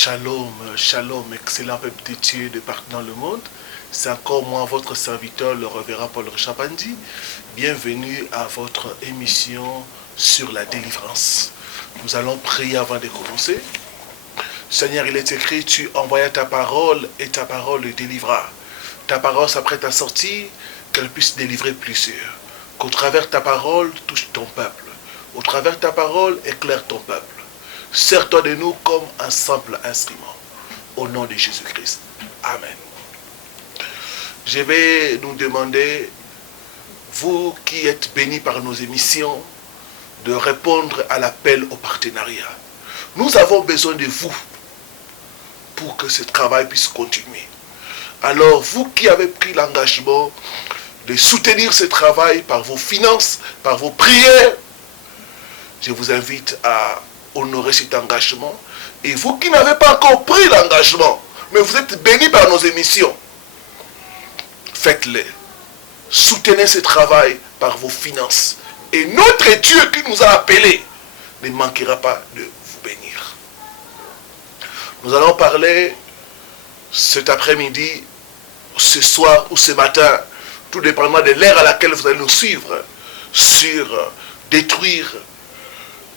Shalom, shalom, excellent peuple de Dieu de partout dans le monde. C'est encore moi, votre serviteur, le révérend Paul Richapandi. Bienvenue à votre émission sur la délivrance. Nous allons prier avant de commencer. Seigneur, il est écrit, tu envoyas ta parole et ta parole le délivra. Ta parole s'apprête à sortir, qu'elle puisse délivrer plusieurs. Qu'au travers ta parole, touche ton peuple. Au travers ta parole, éclaire ton peuple. Sers-toi de nous comme un simple instrument. Au nom de Jésus-Christ. Amen. Je vais nous demander, vous qui êtes bénis par nos émissions, de répondre à l'appel au partenariat. Nous avons besoin de vous pour que ce travail puisse continuer. Alors, vous qui avez pris l'engagement de soutenir ce travail par vos finances, par vos prières, je vous invite à honorer cet engagement. Et vous qui n'avez pas encore pris l'engagement, mais vous êtes bénis par nos émissions, faites-le. Soutenez ce travail par vos finances. Et notre Dieu qui nous a appelés ne manquera pas de vous bénir. Nous allons parler cet après-midi, ce soir ou ce matin, tout dépendamment de l'heure à laquelle vous allez nous suivre, sur détruire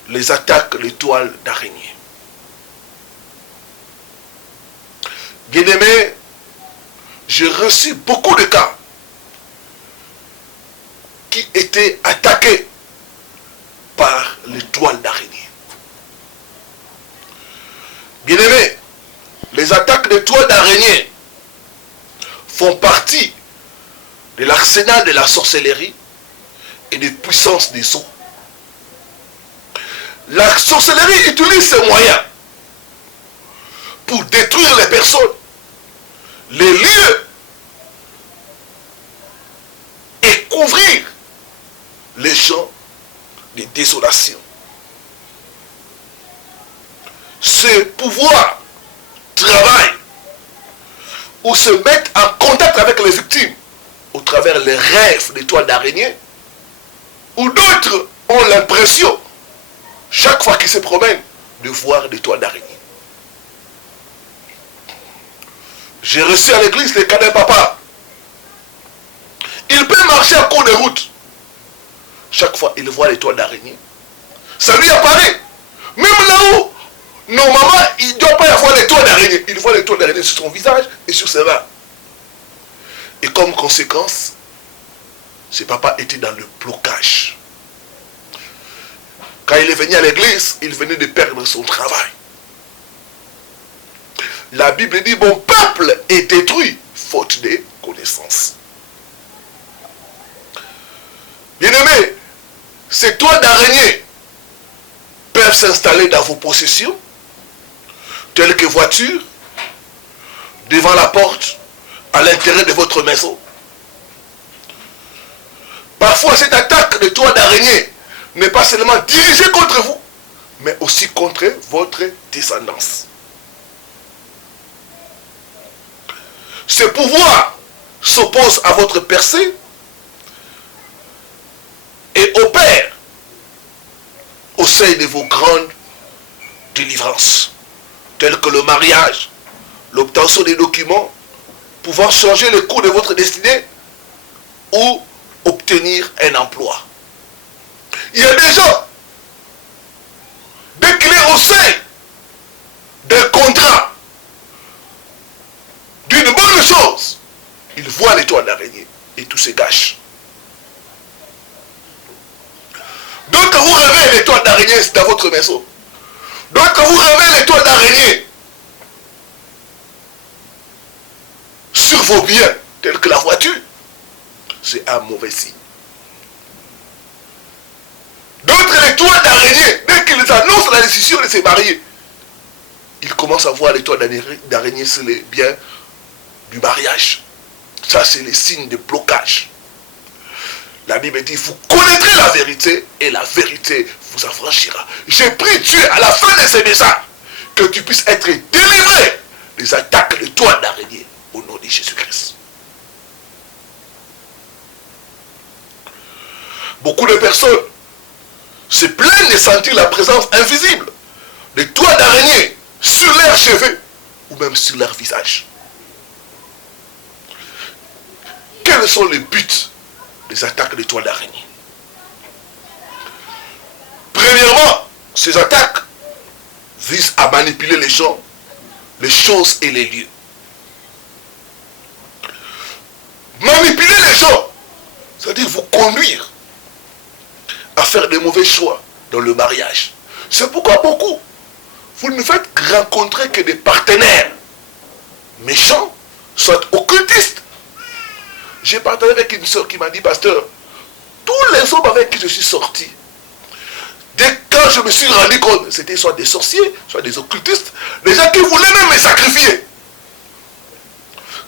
les attaques, les toiles d'araignée. Bien-aimés, j'ai reçu beaucoup de cas qui étaient attaqués par les toiles d'araignée. Bien-aimés, les attaques de toiles d'araignée font partie de l'arsenal de la sorcellerie et des puissances des eaux. La sorcellerie utilise ces moyens pour détruire les personnes, les lieux et couvrir les gens de désolation. Ce pouvoir travaille ou se met en contact avec les victimes au travers les rêves des toiles d'araignée, ou d'autres ont l'impression chaque fois qu'ils se promènent, de voir des toiles d'araignée. J'ai reçu à l'église les cas d'un papa. Il peut marcher en cours de route. Chaque fois, il voit les toiles d'araignée. Ça lui apparaît. Même là où, normalement, il ne doit pas y avoir les toiles d'araignée. Il voit les toiles d'araignée sur son visage et sur ses mains. Et comme conséquence, ce papa était dans le blocage. Quand il est venu à l'église, il venait de perdre son travail. La Bible dit, mon peuple est détruit, faute de connaissances. Bien-aimés, ces toiles d'araignée peuvent s'installer dans vos possessions, telles que voitures, devant la porte, à l'intérieur de votre maison. Parfois, cette attaque de toiles d'araignée n'est pas seulement dirigé contre vous, mais aussi contre votre descendance. Ce pouvoir s'oppose à votre percée et opère au sein de vos grandes délivrances, telles que le mariage, l'obtention des documents, pouvant changer le cours de votre destinée ou obtenir un emploi. Il y a des gens, dès qu'il est au sein d'un contrat, d'une bonne chose, il voit les toiles d'araignée et tout se gâche. Donc vous rêvez les toiles d'araignée dans votre maison. Donc vous rêvez les toiles d'araignée sur vos biens, tels que la voiture, c'est un mauvais signe. D'autres, les toiles d'araignée, dès qu'ils annoncent la décision de se marier, ils commencent à voir les toiles d'araignée sur les biens du mariage. Ça, c'est les signes de blocage. La Bible dit, vous connaîtrez la vérité et la vérité vous affranchira. J'ai pris Dieu à la fin de ces messages que tu puisses être délivré des attaques de toiles d'araignée au nom de Jésus-Christ. Beaucoup de personnes se plaignent de sentir la présence invisible des toiles d'araignée sur leur cheveux ou même sur leur visage. Quels sont les buts des attaques de toile d'araignée? Premièrement, ces attaques visent à manipuler les gens, les choses et les lieux. Manipuler les gens, c'est-à-dire vous conduire à faire des mauvais choix dans le mariage. C'est pourquoi beaucoup, vous ne faites rencontrer que des partenaires méchants, soit occultistes. J'ai partagé avec une soeur qui m'a dit, pasteur, tous les hommes avec qui je suis sorti, dès quand je me suis rendu compte, c'était soit des sorciers, soit des occultistes, des gens qui voulaient même me sacrifier.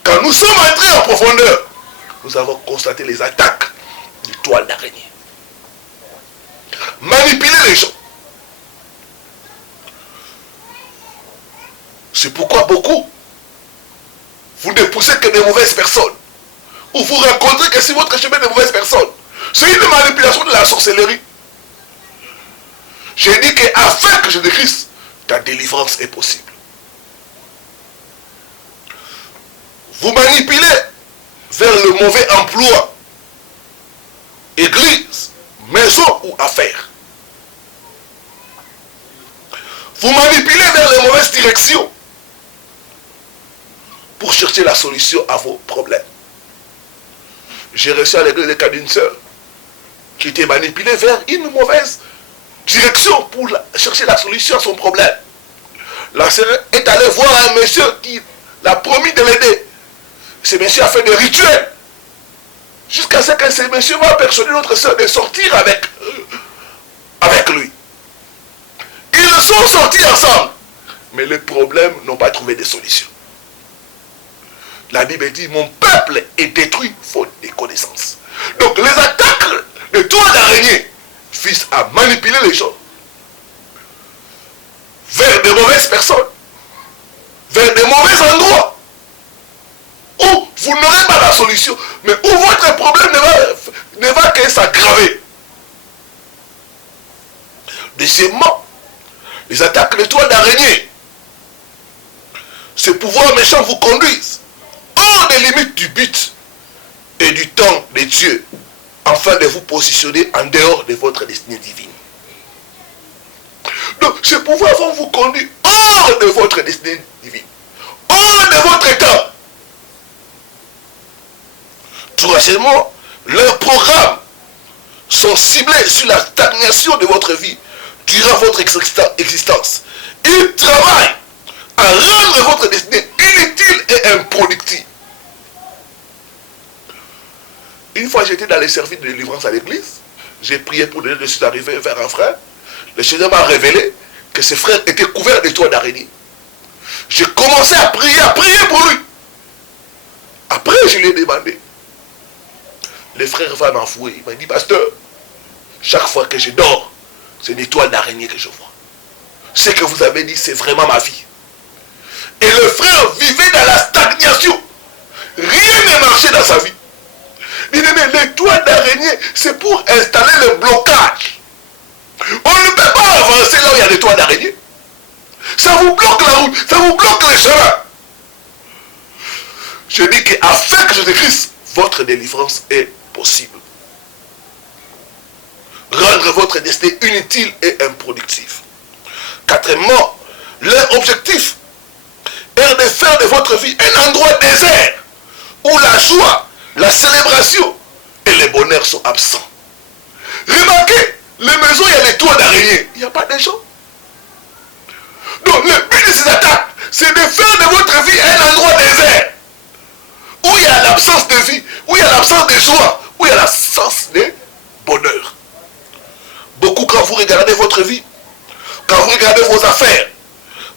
Quand nous sommes entrés en profondeur, nous avons constaté les attaques de toile d'araignée. Manipuler les gens. C'est pourquoi beaucoup, vous ne poussez que des mauvaises personnes. Ou vous rencontrez que sur votre chemin de mauvaises personnes. C'est une manipulation de la sorcellerie. J'ai dit qu'afin que je décrisse, ta délivrance est possible. Vous manipulez vers le mauvais emploi, église, maison ou affaires. Vous manipulez vers les mauvaises directions pour chercher la solution à vos problèmes. J'ai reçu à l'église le cas d'une sœur qui était manipulée vers une mauvaise direction pour chercher la solution à son problème. La sœur est allée voir un monsieur qui l'a promis de l'aider. Ce monsieur a fait des rituels jusqu'à ce que ce monsieur va persuader notre sœur de sortir avec lui. Ils sont sortis ensemble, mais les problèmes n'ont pas trouvé de solution. La Bible dit, mon peuple est détruit faute de connaissances. Donc les attaques de toile d'araignée visent à manipuler les gens vers de mauvaises personnes, vers de mauvais endroits, où vous n'aurez pas la solution, mais où votre problème ne va que s'aggraver. Deuxièmement, les attaques de toile d'araignée, ce pouvoir méchant vous conduisent hors des limites du but et du temps de Dieu, afin de vous positionner en dehors de votre destinée divine. Donc, ce pouvoir va vous conduire hors de votre destinée divine, hors de votre temps. Troisièmement, leurs programmes sont ciblés sur la stagnation de votre vie durant votre existence. Ils travaillent à rendre votre destinée inutile et improductive. Une fois j'étais dans les services de délivrance à l'église, j'ai prié pour lui, je suis arrivé vers un frère. Le Seigneur m'a révélé que ce frère était couvert de toile d'araignée. J'ai commencé à prier pour lui. Après, je lui ai demandé. Le frère va m'avouer. Il m'a dit, pasteur, chaque fois que je dors, c'est des toiles d'araignée que je vois. Ce que vous avez dit, c'est vraiment ma vie. Et le frère vivait dans la stagnation. Rien ne marchait dans sa vie. Il dit, mais les toiles d'araignée, c'est pour installer le blocage. On ne peut pas avancer là où il y a des toiles d'araignée. Ça vous bloque la route, ça vous bloque les chemins. Je dis qu'afin que je décrisse, votre délivrance est possible. Rendre votre destin inutile et improductif. Quatrièmement, leur objectif est de faire de votre vie un endroit désert où la joie, la célébration et le bonheur sont absents. Remarquez, les maisons, il y a des toits d'araignée. Il n'y a pas de gens. Donc, le but de ces attaques, c'est de faire de votre vie un endroit désert où il y a l'absence de vie, où il y a l'absence de joie, où il y a l'absence de bonheur. Beaucoup, quand vous regardez votre vie, quand vous regardez vos affaires,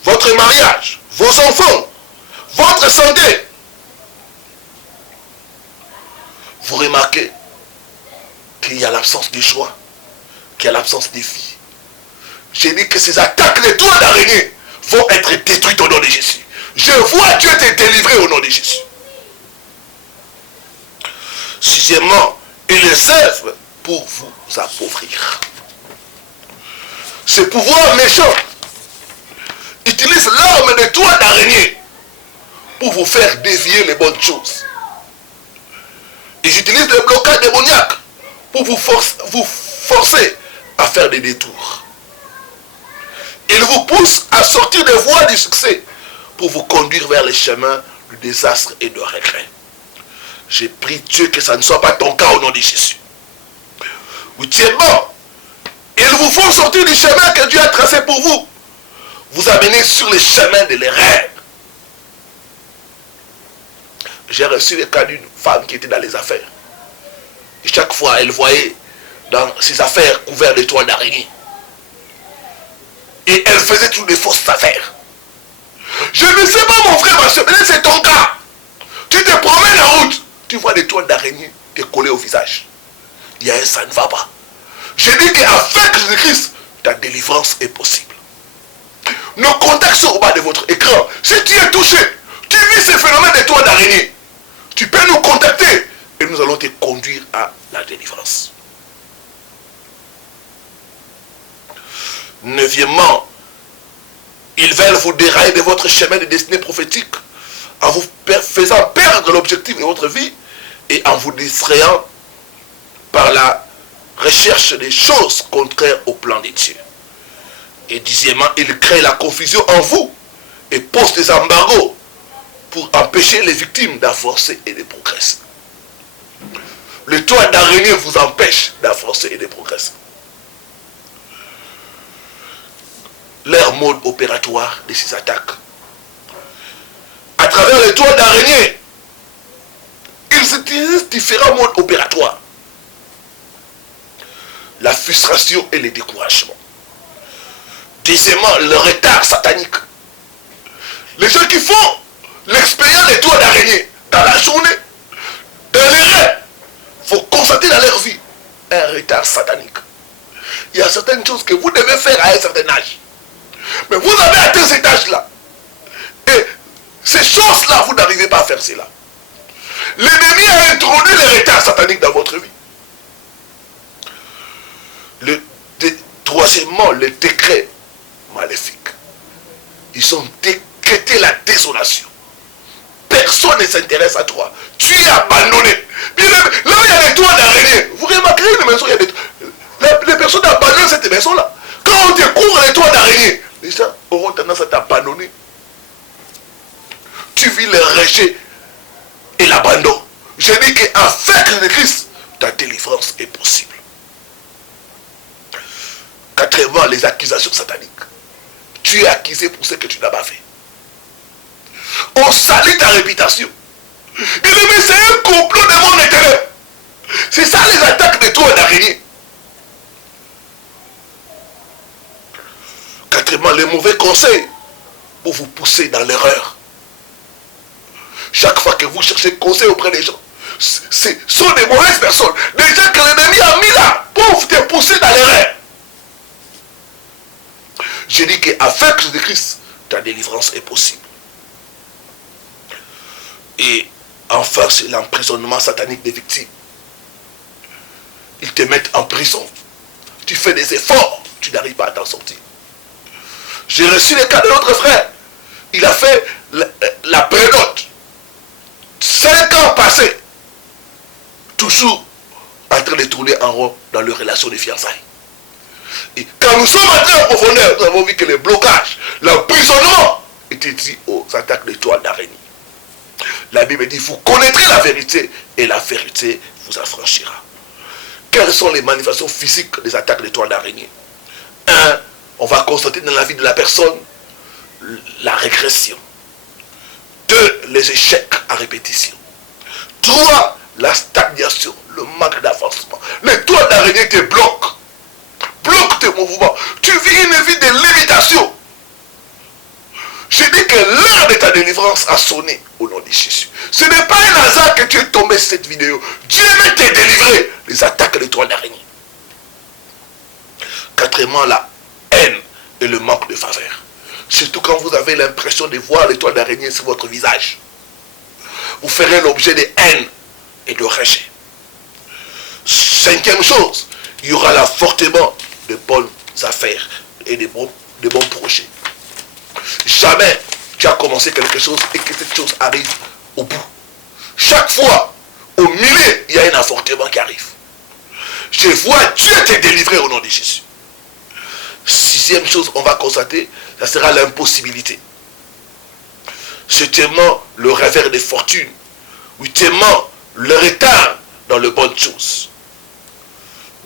votre mariage, vos enfants, votre santé, vous remarquez qu'il y a l'absence de joie, qu'il y a l'absence de vie. J'ai dit que ces attaques de toiles d'araignée vont être détruites au nom de Jésus. Je vois Dieu te délivrer au nom de Jésus. Sixièmement, ils œuvrent pour vous appauvrir. Ce pouvoir méchant utilise l'arme des toits d'araignée pour vous faire dévier les bonnes choses. Ils utilisent des blocages démoniaques pour vous forcer à faire des détours. Ils vous poussent à sortir des voies du succès pour vous conduire vers les chemins du désastre et de regret. J'ai prié Dieu que ça ne soit pas ton cas au nom de Jésus. Huitièmement, ils vous font sortir du chemin que Dieu a tracé pour vous. Vous amenez sur les chemins de l'erreur. J'ai reçu le cas d'une femme qui était dans les affaires. Et chaque fois, elle voyait dans ses affaires couvertes de toiles d'araignée. Et elle faisait toutes des fausses affaires. Je ne sais pas, mon frère, ma soeur, mais c'est ton cas. Tu te promènes en route, tu vois des toiles d'araignée te coller au visage. Il y a un ça ne va pas. Je dis qu'avec Jésus-Christ, ta délivrance est possible. Nos contacts sont au bas de votre écran. Si tu es touché, tu vis ces phénomènes de toiles d'araignée, tu peux nous contacter et nous allons te conduire à la délivrance. Neuvièmement, ils veulent vous dérailler de votre chemin de destinée prophétique en vous faisant perdre l'objectif de votre vie et en vous distrayant par la recherche des choses contraires au plan de Dieu. Et dixièmement, ils créent la confusion en vous et posent des embargos pour empêcher les victimes d'avancer et de progresser. Le toit d'araignée vous empêche d'avancer et de progresser. Leur mode opératoire de ces attaques. À travers les toits d'araignée, ils utilisent différents modes opératoires. La frustration et le découragement. Deuxièmement, le retard satanique. Les gens qui font l'expérience des toits d'araignée dans la journée, dans les rêves, il faut constater dans leur vie un retard satanique. Il y a certaines choses que vous devez faire à un certain âge. Mais vous avez atteint cet âge-là. Et ces choses-là, vous n'arrivez pas à faire cela. L'ennemi a introduit le retard satanique dans votre vie. Troisièmement, le décret maléfique. Ils ont décrété la désolation. Personne ne s'intéresse à toi. Tu es abandonné. Bien, là où il y a des toits d'araignée, vous remarquerez une maison, il y a des... les personnes abandonnent cette maison-là. Quand on découvre les toits d'araignée, les gens auront tendance à t'abandonner. Tu vis le rejet et l'abandon. Je dis qu'avec le Christ, ta délivrance est possible. Quatrièmement, les accusations sataniques. Tu es accusé pour ce que tu n'as pas fait. On salit ta réputation. Et mais c'est un complot de mon éternel. C'est ça les attaques de toits d'araignée. Quatrièmement, les mauvais conseils pour vous pousser dans l'erreur. Chaque fois que vous cherchez conseil auprès des gens, ce sont des mauvaises personnes. Des gens que l'ennemi a mis là pour te pousser dans l'erreur. Je dis qu'avec Jésus-Christ, ta délivrance est possible. Et enfin, c'est l'emprisonnement satanique des victimes. Ils te mettent en prison. Tu fais des efforts, tu n'arrives pas à t'en sortir. J'ai reçu le cas de notre frère. Il a fait la prénote. 5 ans passés. Toujours en train de tourner en rond dans leur relation de fiançailles. Et quand nous sommes entrés en profondeur, nous avons vu que les blocages, l'emprisonnement étaient dits aux attaques de toiles d'araignée. La Bible dit, vous connaîtrez la vérité et la vérité vous affranchira. Quelles sont les manifestations physiques des attaques de toiles d'araignée? 1. On va constater dans la vie de la personne la régression. 2. Les échecs à répétition. 3. La stagnation, le manque d'avancement. Les toiles d'araignée te bloquent. Bloquent tes mouvements. Tu vis une vie de limitation. Je dis que l'heure de ta délivrance a sonné au nom de Jésus. Ce n'est pas un hasard que tu es tombé sur cette vidéo. Dieu veut te délivrer des attaques de toiles d'araignée. Quatrièmement, la haine et le manque de faveur. Surtout quand vous avez l'impression de voir l'étoile d'araignée sur votre visage. Vous ferez l'objet de haine et de rejet. Cinquième chose, il y aura l'avortement de bonnes affaires et de bons projets. Jamais tu as commencé quelque chose et que cette chose arrive au bout. Chaque fois, au milieu, il y a un avortement qui arrive. Je vois Dieu te délivrer au nom de Jésus. Sixième chose, on va constater, ça sera l'impossibilité. Septièmement, le revers des fortunes. Huitièmement, le retard dans les bonnes choses.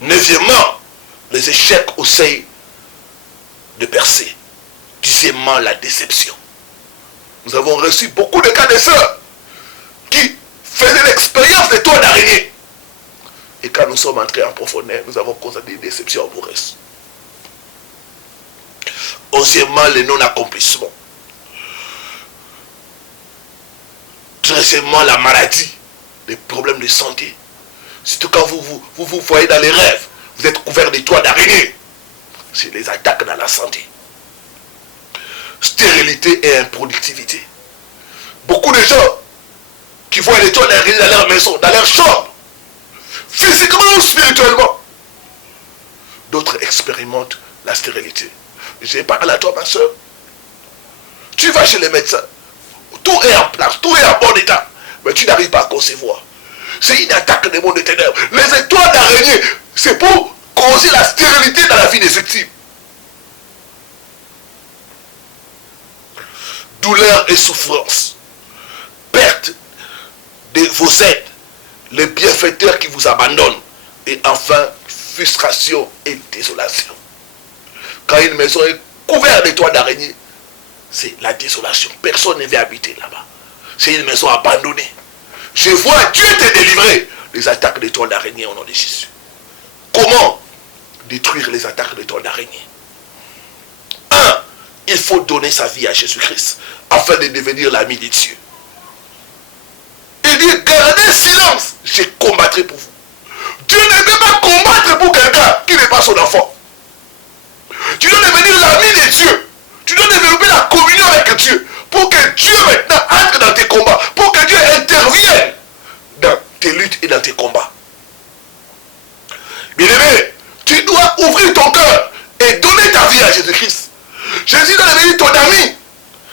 Neuvièmement, les échecs au seuil de percée. Dixièmement, la déception. Nous avons reçu beaucoup de cas de sœurs qui faisaient l'expérience des toits d'araignée. Et quand nous sommes entrés en profondeur, nous avons constaté des déceptions amoureuses. Onzièmement, le non-accomplissement. Treizièmement, la maladie, les problèmes de santé. Surtout quand vous voyez dans les rêves, vous êtes couvert de toits d'araignée. C'est les attaques dans la santé. Stérilité et improductivité. Beaucoup de gens qui voient les toits d'araignée dans leur maison, dans leur chambre, physiquement ou spirituellement. D'autres expérimentent la stérilité. Je parle à toi, ma soeur. Tu vas chez les médecins. Tout est en place, tout est en bon état. Mais tu n'arrives pas à concevoir. C'est une attaque des mondes de ténèbres. Les étoiles d'araignée, c'est pour causer la stérilité dans la vie des victimes. Douleur et souffrance. Perte de vos aides. Les bienfaiteurs qui vous abandonnent. Et enfin, frustration et désolation. Quand une maison est couverte de toits d'araignée, c'est la désolation. Personne ne veut habiter là-bas. C'est une maison abandonnée. Je vois Dieu te délivrer des attaques des toits d'araignée au nom de Jésus. Comment détruire les attaques des toits d'araignée? 1. Il faut donner sa vie à Jésus-Christ afin de devenir l'ami de Dieu. Il dit, gardez silence, je combattrai pour vous. Dieu ne peut pas combattre pour quelqu'un qui n'est pas son enfant. Tu dois devenir l'ami de Dieu. Tu dois développer la communion avec Dieu pour que Dieu maintenant entre dans tes combats, pour que Dieu intervienne dans tes luttes et dans tes combats. Bien-aimé, tu dois ouvrir ton cœur et donner ta vie à Jésus-Christ. Jésus doit devenir ton ami.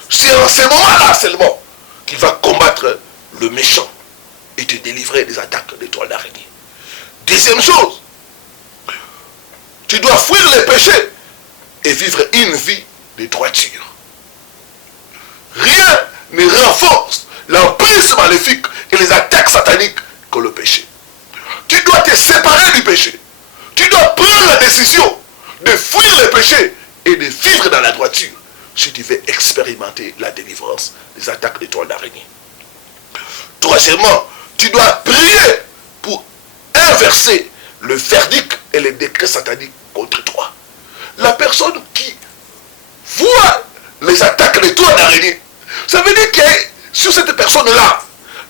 C'est en ce moment-là seulement qu'il va combattre le méchant et te délivrer des attaques des toiles d'araignée. Deuxième chose, tu dois fuir les péchés et vivre une vie de droiture. Rien ne renforce l'emprise maléfique et les attaques sataniques que le péché. Tu dois te séparer du péché. Tu dois prendre la décision de fuir le péché et de vivre dans la droiture si tu veux expérimenter la délivrance des attaques des toiles d'araignée. Troisièmement, tu dois prier pour inverser le verdict et les décrets sataniques contre toi. La personne qui voit les attaques des toiles d'araignée, ça veut dire qu'il y a sur cette personne-là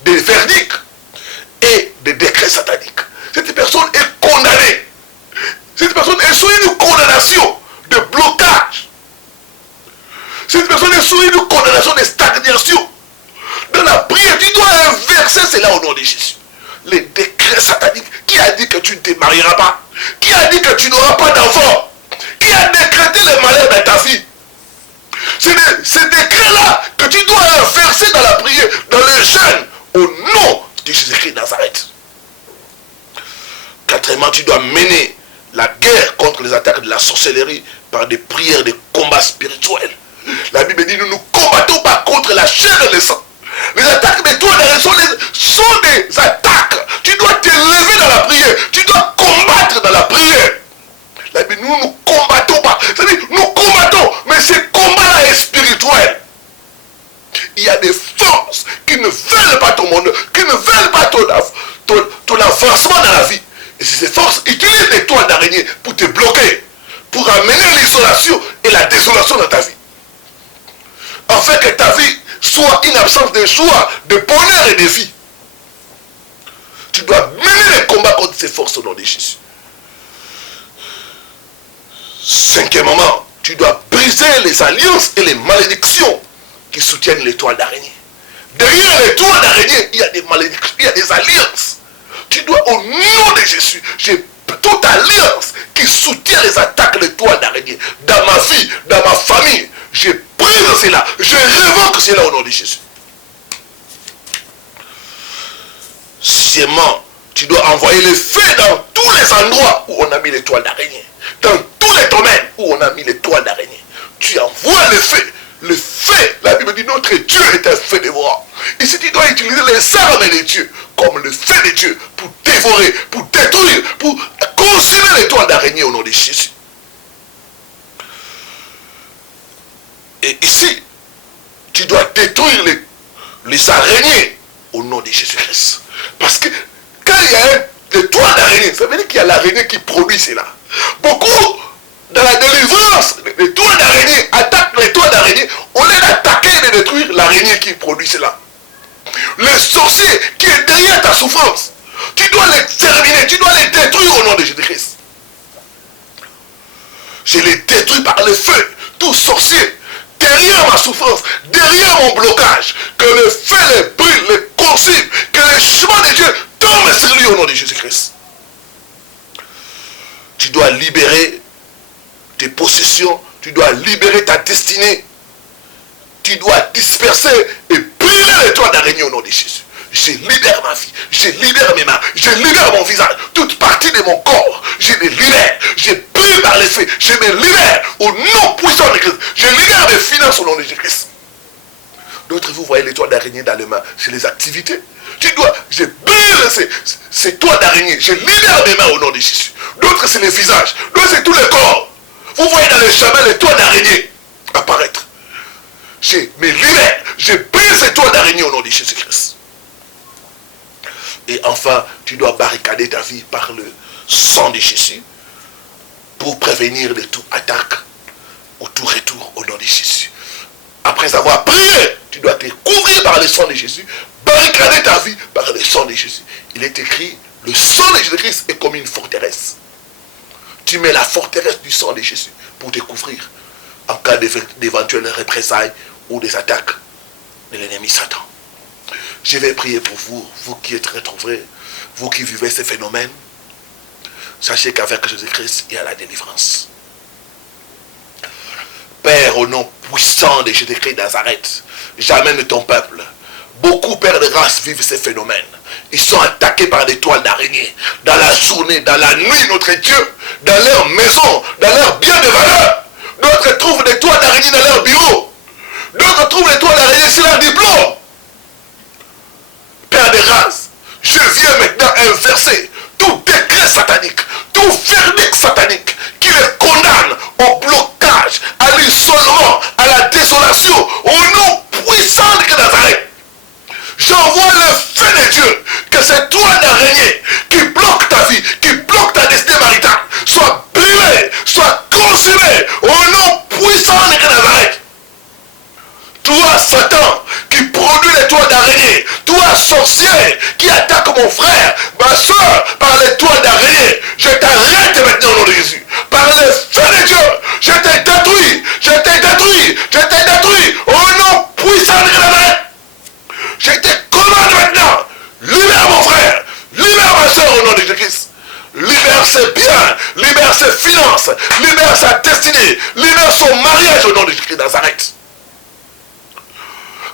des verdicts et des décrets sataniques. Cette personne est condamnée. Cette personne est sous une condamnation de blocage. Cette personne est sous une condamnation de stagnation. Dans la prière, tu dois inverser cela au nom de Jésus. Les décrets sataniques. Qui a dit que tu ne te marieras pas? Qui a dit que tu n'auras pas d'enfant? Qui a décrété le malheur dans ta vie? C'est ces décrets-là que tu dois inverser dans la prière, dans le jeûne, au nom de Jésus-Christ de Nazareth. Quatrièmement, tu dois mener la guerre contre les attaques de la sorcellerie par des prières, des combats spirituels. La Bible dit, nous ne combattons pas contre la chair et le sang. Les attaques de toi sont des attaques. Tu dois te lever dans la prière. Tu dois combattre dans la prière. La Bible, nous ne combattons pas. C'est-à-dire, nous combattons, mais ce combat-là est spirituel. Il y a des forces qui ne veulent pas ton monde, qui ne veulent pas ton avancement dans la vie. Et ces forces utilisent les toiles d'araignée pour te bloquer, pour amener l'isolation et la désolation dans ta vie. Afin que ta vie soit une absence de joie, de bonheur et de vie. Tu dois mener les combats contre ces forces au nom de Jésus. Cinquièmement, tu dois briser les alliances et les malédictions qui soutiennent les toiles d'araignée. Derrière les toiles d'araignée, il y a des malédictions, il y a des alliances. Tu dois, au nom de Jésus, j'ai toute alliance qui soutient les attaques des toiles d'araignée dans ma vie, dans ma famille. Je prie brise cela. Je révoque cela au nom de Jésus. Sixièmement, tu dois envoyer le feu dans tous les endroits où on a mis les toiles d'araignée. Dans tous les domaines où on a mis les toiles d'araignée. Tu envoies le feu. Le feu, la Bible dit notre Dieu est un feu dévorant. Ici tu dois utiliser les armes de Dieu comme le feu de Dieu pour dévorer, pour détruire, pour consumer les toiles d'araignée au nom de Jésus. Et ici, tu dois détruire les araignées au nom de Jésus-Christ. Parce que quand il y a des toiles d'araignée, ça veut dire qu'il y a l'araignée qui produit cela. Beaucoup, dans la délivrance, les toiles d'araignée attaquent les toiles d'araignée. Au lieu d'attaquer et de détruire l'araignée qui produit cela. Le sorcier qui est derrière ta souffrance, tu dois l'exterminer, tu dois les détruire au nom de Jésus-Christ. Je les détruis par le feu, tout sorcier. Derrière ma souffrance, derrière mon blocage, que le feu les brûle, les consume, que le chemin de Dieu tombe sur lui au nom de Jésus-Christ. Tu dois libérer tes possessions, tu dois libérer ta destinée, tu dois disperser et brûler les toiles d'araignée au nom de Jésus. Je libère ma vie, je libère mes mains, je libère mon visage, toute partie de mon corps, je les libère, je brûle par les feux, je me libère au nom puissant de Christ, je libère mes finances au nom de Jésus-Christ. D'autres, vous voyez les toiles d'araignée dans les mains, c'est les activités. Tu dois, je brûle ces toiles d'araignée, je libère mes mains au nom de Jésus. D'autres, c'est les visages, d'autres, c'est tout le corps. Vous voyez dans les chemins les toiles d'araignée apparaître. Je me libère, je brûle ces toiles d'araignée au nom de Jésus-Christ. Et enfin, tu dois barricader ta vie par le sang de Jésus pour prévenir de toute attaque ou tout retour au nom de Jésus. Après avoir prié, tu dois te couvrir par le sang de Jésus, barricader ta vie par le sang de Jésus. Il est écrit, le sang de Jésus-Christ est comme une forteresse. Tu mets la forteresse du sang de Jésus pour te couvrir en cas d'éventuelles représailles ou des attaques de l'ennemi Satan. Je vais prier pour vous, vous qui êtes retrouvés, vous qui vivez ces phénomènes. Sachez qu'avec Jésus-Christ, il y a la délivrance. Père, au nom puissant de Jésus-Christ de Nazareth, j'amène ton peuple. Beaucoup, Père de grâce, vivent ces phénomènes. Ils sont attaqués par des toiles d'araignée. Dans la journée, dans la nuit, notre Dieu, dans leur maison, dans leurs biens de valeur. D'autres trouvent des toiles d'araignée dans leur bureau. D'autres trouvent des toiles d'araignée sur leur diplôme. Père de grâce, je viens maintenant inverser tout décret satanique, tout verdict satanique qui les condamne au blocage, à l'isolement, à la désolation, au nom puissant de Nazareth. J'envoie le feu de Dieu, que ces toiles d'araignée qui bloquent ta vie, qui bloquent ta destinée maritale, soient brûlées, soient consumées au nom puissant de Nazareth. Toi, Satan, qui produit les toiles d'araignée, toi, sorcier, qui attaque mon frère, ma soeur, par les toiles d'araignée, je t'arrête maintenant au nom de Jésus. Par le feu de Dieu, je t'ai détruit, je t'ai détruit, je t'ai détruit, au nom puissant de Nazareth. Je te commande maintenant, libère mon frère, libère ma soeur au nom de Jésus-Christ. Libère ses biens, libère ses finances, libère sa destinée, libère son mariage au nom de Jésus-Christ de Nazareth.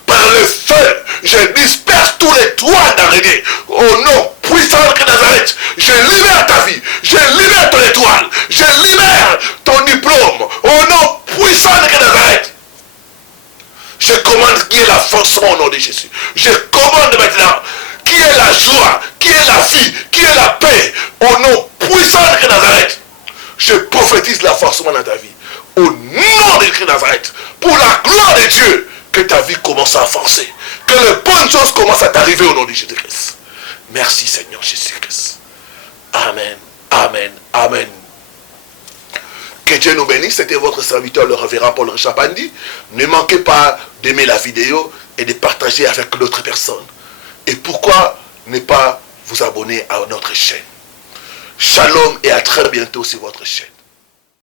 Par le feu, je disperse tous les toiles d'araignée au nom puissant de Nazareth. Je libère ta vie, je libère ton étoile, je libère ton diplôme au nom puissant de Nazareth. Je commande qui est la force au nom de Jésus. Je commande maintenant qui est la joie, qui est la vie, qui est la paix au nom puissant de Nazareth. Je prophétise la force dans ta vie au nom de Christ Nazareth. Pour la gloire de Dieu, que ta vie commence à avancer. Que les bonnes choses commencent à t'arriver au nom de Jésus-Christ. Merci Seigneur Jésus-Christ. Amen, amen, amen. Que Dieu nous bénisse. C'était votre serviteur, le révérend Paul Richard Pandi. Ne manquez pas d'aimer la vidéo et de partager avec d'autres personnes. Et pourquoi ne pas vous abonner à notre chaîne? Shalom et à très bientôt sur votre chaîne.